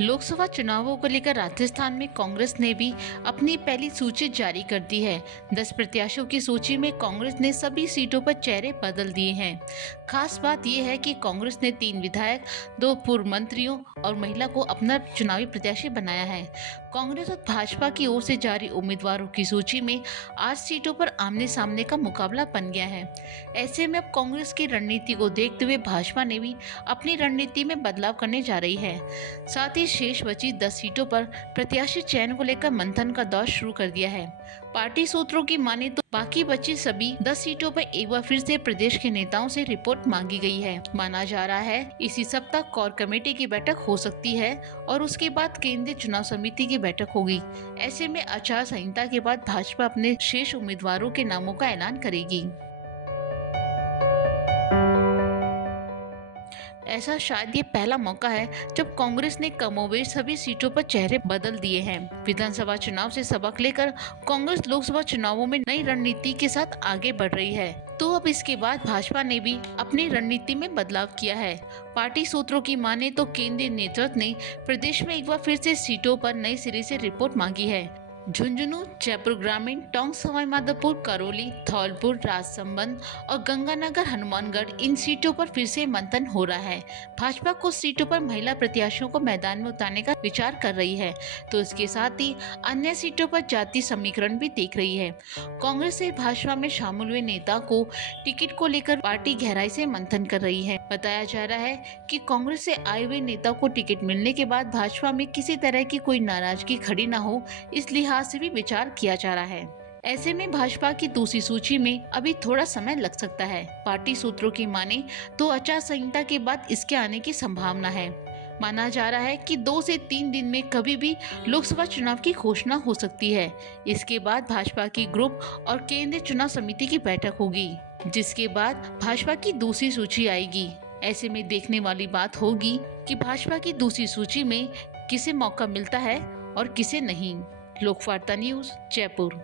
लोकसभा चुनावों को लेकर राजस्थान में कांग्रेस ने भी अपनी पहली सूची जारी कर दी है। 10 प्रत्याशियों की सूची में कांग्रेस ने सभी सीटों पर चेहरे बदल दिए हैं। खास बात यह है कि कांग्रेस ने 3 विधायक, 2 पूर्व मंत्रियों और महिला को अपना चुनावी प्रत्याशी बनाया है। कांग्रेस और भाजपा की ओर से जारी उम्मीदवारों की सूची में 8 सीटों पर आमने सामने का मुकाबला बन गया है। ऐसे में अब कांग्रेस की रणनीति को देखते हुए भाजपा ने भी अपनी रणनीति में बदलाव करने जा रही है। साथ ही शेष बची 10 सीटों पर प्रत्याशी चयन को लेकर मंथन का दौर शुरू कर दिया है। पार्टी सूत्रों की माने तो बाकी बची सभी 10 सीटों पर एक बार फिर से प्रदेश के नेताओं से रिपोर्ट मांगी गई है। माना जा रहा है इसी सप्ताह कोर कमेटी की बैठक हो सकती है और उसके बाद केंद्रीय चुनाव समिति की बैठक होगी। ऐसे में आचार संहिता के बाद भाजपा अपने शेष उम्मीदवारों के नामों का ऐलान करेगी। ऐसा शायद ये पहला मौका है जब कांग्रेस ने कमोबेश सभी सीटों पर चेहरे बदल दिए हैं। विधानसभा चुनाव से सबक लेकर कांग्रेस लोकसभा चुनावों में नई रणनीति के साथ आगे बढ़ रही है, तो अब इसके बाद भाजपा ने भी अपनी रणनीति में बदलाव किया है। पार्टी सूत्रों की माने तो केंद्रीय नेतृत्व ने प्रदेश में एक बार फिर से सीटों पर नए सिरे से रिपोर्ट मांगी है। झुंझुनू, जयपुर ग्रामीण, टोंक, सवाईमाधोपुर, करौली, धौलपुर, राजसमंद और गंगानगर, हनुमानगढ़ इन सीटों पर फिर से मंथन हो रहा है। भाजपा कुछ सीटों पर महिला प्रत्याशियों को मैदान में उतारने का विचार कर रही है, तो इसके साथ ही अन्य सीटों पर जाति समीकरण भी देख रही है। कांग्रेस से भाजपा में शामिल हुए नेता को टिकट को लेकर पार्टी गहराई से मंथन कर रही है। बताया जा रहा है कि कांग्रेस से आए हुए नेता को टिकट मिलने के बाद भाजपा में किसी तरह की कोई नाराजगी खड़ी न हो, इस लिहाज से भी विचार किया जा रहा है। ऐसे में भाजपा की दूसरी सूची में अभी थोड़ा समय लग सकता है। पार्टी सूत्रों की माने तो आचार संहिता के बाद इसके आने की संभावना है। माना जा रहा है कि 2 से 3 दिन में कभी भी लोकसभा चुनाव की घोषणा हो सकती है। इसके बाद भाजपा की ग्रुप और केंद्रीय चुनाव समिति की बैठक होगी, जिसके बाद भाजपा की दूसरी सूची आएगी। ऐसे में देखने वाली बात होगी कि भाजपा की दूसरी सूची में किसे मौका मिलता है और किसे नहीं। लोकवार्ता न्यूज़, जयपुर।